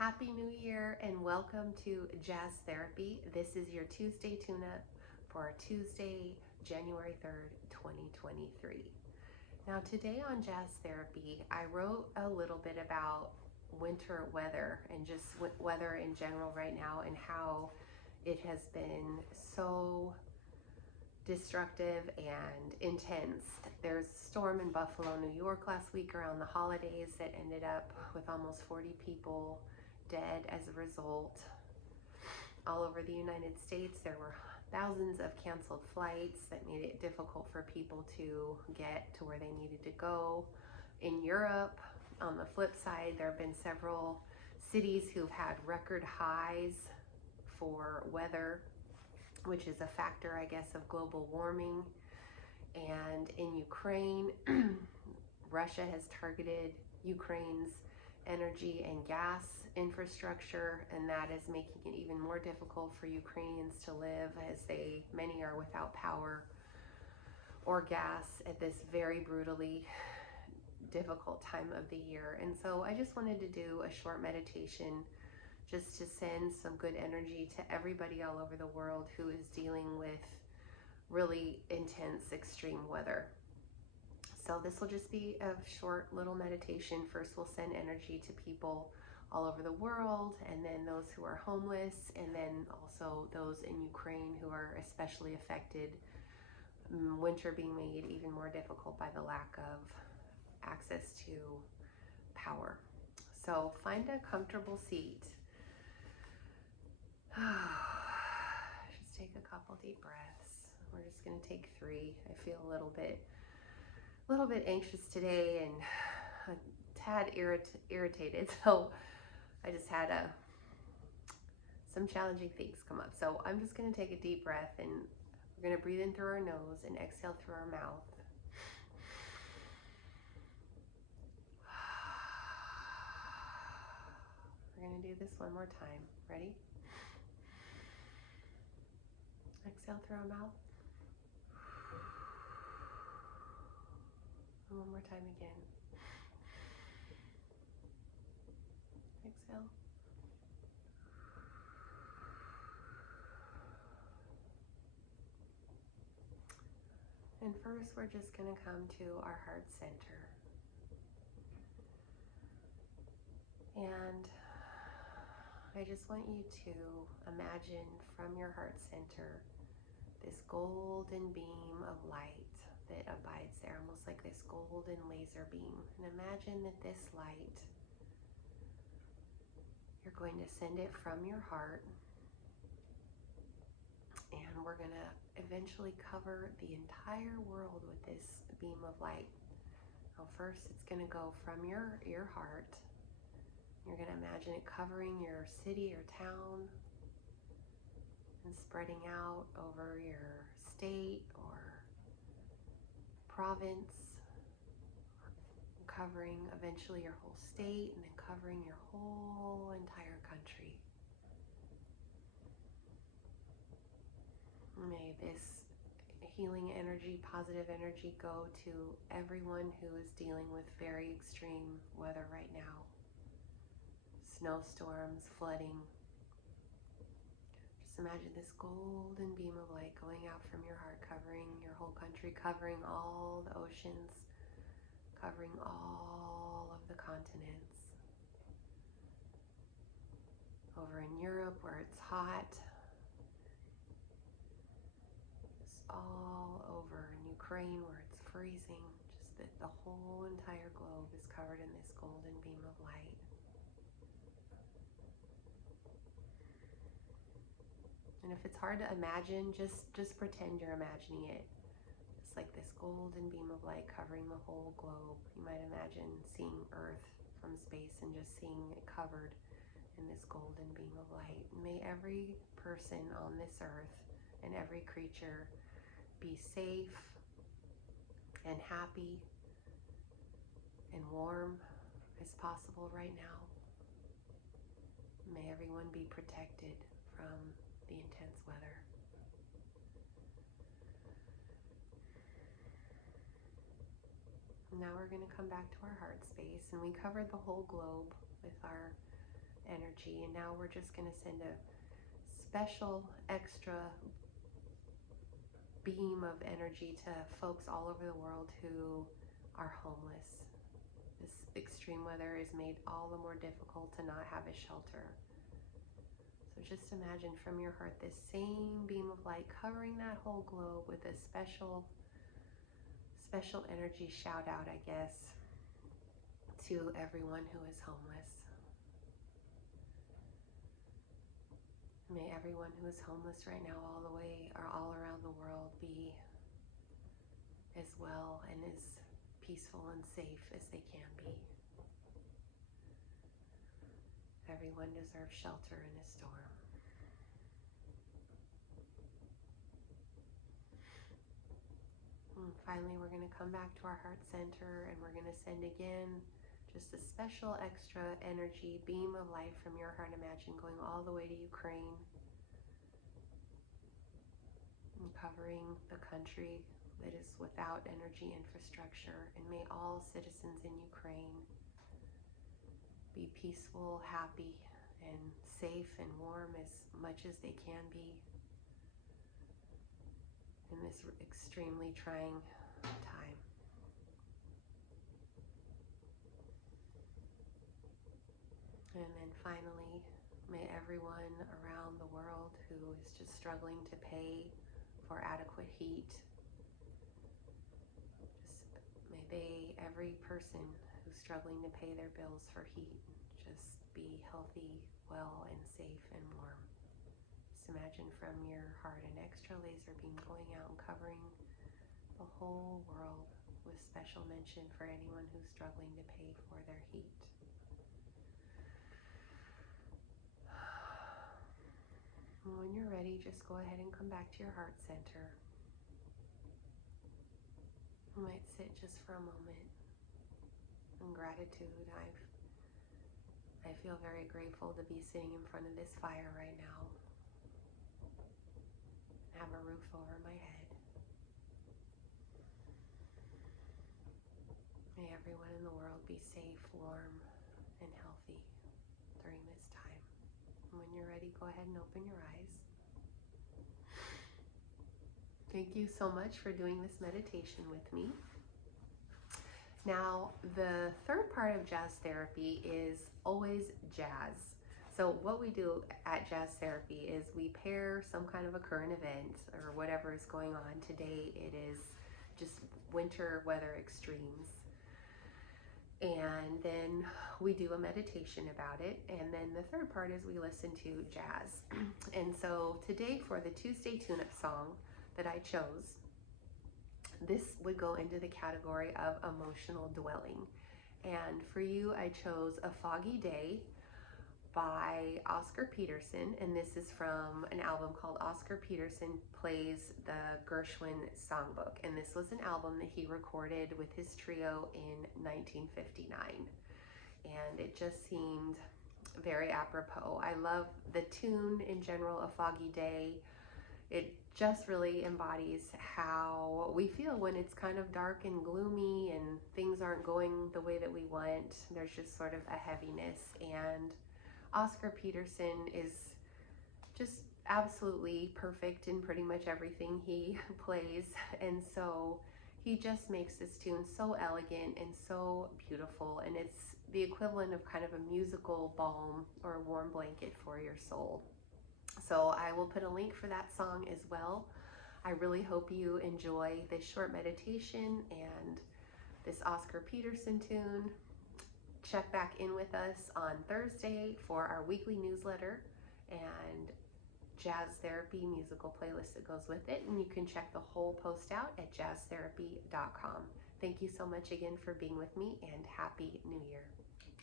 Happy New Year and welcome to Jazz Therapy. This is your Tuesday tune-up for Tuesday, January 3rd, 2023. Now today on Jazz Therapy, I wrote a little bit about winter weather and just weather in general right now and how it has been so destructive and intense. There's a storm in Buffalo, New York last week around the holidays that ended up with almost 40 people dead as a result. All over the United States, there were thousands of canceled flights that made it difficult for people to get to where they needed to go. In Europe, on the flip side, there have been several cities who've had record highs for weather, which is a factor, I guess, of global warming. And in Ukraine, Russia has targeted Ukraine's energy and gas infrastructure, and that is making it even more difficult for Ukrainians to live, as many are without power or gas at this very brutally difficult time of the year. And so I just wanted to do a short meditation just to send some good energy to everybody all over the world who is dealing with really intense extreme weather. So this will just be a short little meditation. First, we'll send energy to people all over the world, and then those who are homeless, and then also those in Ukraine who are especially affected. Winter being made even more difficult by the lack of access to power. So find a comfortable seat. Just take a couple deep breaths. We're just going to take 3. I feel a little bit anxious today and a tad irritated, so I just had some challenging things come up. So I'm just going to take a deep breath, and we're going to breathe in through our nose and exhale through our mouth. We're going to do this one more time. Ready? Exhale through our mouth. And one more time again. Exhale. And first, we're just going to come to our heart center. And I just want you to imagine from your heart center this golden beam of light that abides there, almost like this golden laser beam. And imagine that this light, you're going to send it from your heart, and we're going to eventually cover the entire world with this beam of light. Now first, it's going to go from your heart. You're going to imagine it covering your city or town and spreading out over your state or province, covering eventually your whole state, and then covering your whole entire country. May this healing energy, positive energy, go to everyone who is dealing with very extreme weather right now. Snowstorms, flooding. Just imagine this golden beam of light going out from your heart, covering your whole country, covering all the oceans, covering all of the continents. Over in Europe where it's hot, just all over in Ukraine where it's freezing, just that the whole entire globe is covered in this golden beam of light. And if it's hard to imagine, just pretend you're imagining it. Just like this golden beam of light covering the whole globe. You might imagine seeing Earth from space and just seeing it covered in this golden beam of light. May every person on this earth and every creature be safe and happy and warm as possible right now. May everyone be protected from the intense weather. Now we're going to come back to our heart space, and we covered the whole globe with our energy. And now we're just going to send a special extra beam of energy to folks all over the world who are homeless. This extreme weather is made all the more difficult to not have a shelter. So just imagine from your heart this same beam of light covering that whole globe with a special energy shout out, I guess, to everyone who is homeless. May everyone who is homeless right now all the way or all around the world be as well and as peaceful and safe as they can be. Everyone deserves shelter in a storm. And finally, we're going to come back to our heart center and we're going to send again just a special extra energy beam of light from your heart. Imagine going all the way to Ukraine and covering the country that is without energy infrastructure. And may all citizens in Ukraine be peaceful, happy, and safe and warm as much as they can be in this extremely trying time. And then finally, may everyone around the world who is just struggling to pay for adequate heat, every person who's struggling to pay their bills for heat, just be healthy, well, and safe and warm. Just imagine from your heart an extra laser beam going out and covering the whole world with special mention for anyone who's struggling to pay for their heat. When you're ready, just go ahead and come back to your heart center. You might sit just for a moment in gratitude. I feel very grateful to be sitting in front of this fire right now. Have a roof over my head. May everyone in the world be safe, warm, and healthy during this time. When you're ready, go ahead and open your eyes. Thank you so much for doing this meditation with me. Now, the third part of jazz therapy is always jazz. So what we do at Jazz Therapy is we pair some kind of a current event or whatever is going on. Today it is just winter weather extremes. And then we do a meditation about it. And then the third part is we listen to jazz. And so today for the Tuesday tune-up song that I chose, this would go into the category of emotional dwelling. And for you, I chose A Foggy Day by Oscar Peterson. And this is from an album called Oscar Peterson Plays the Gershwin Songbook. And this was an album that he recorded with his trio in 1959. And it just seemed very apropos. I love the tune in general, A Foggy Day. It just really embodies how we feel when it's kind of dark and gloomy and things aren't going the way that we want. There's just sort of a heaviness, and Oscar Peterson is just absolutely perfect in pretty much everything he plays, and so he just makes this tune so elegant and so beautiful, and it's the equivalent of kind of a musical balm or a warm blanket for your soul. So I will put a link for that song as well. I really hope you enjoy this short meditation and this Oscar Peterson tune. Check back in with us on Thursday for our weekly newsletter and Jazz Therapy musical playlist that goes with it. And you can check the whole post out at jazztherapy.com. Thank you so much again for being with me, and Happy New Year.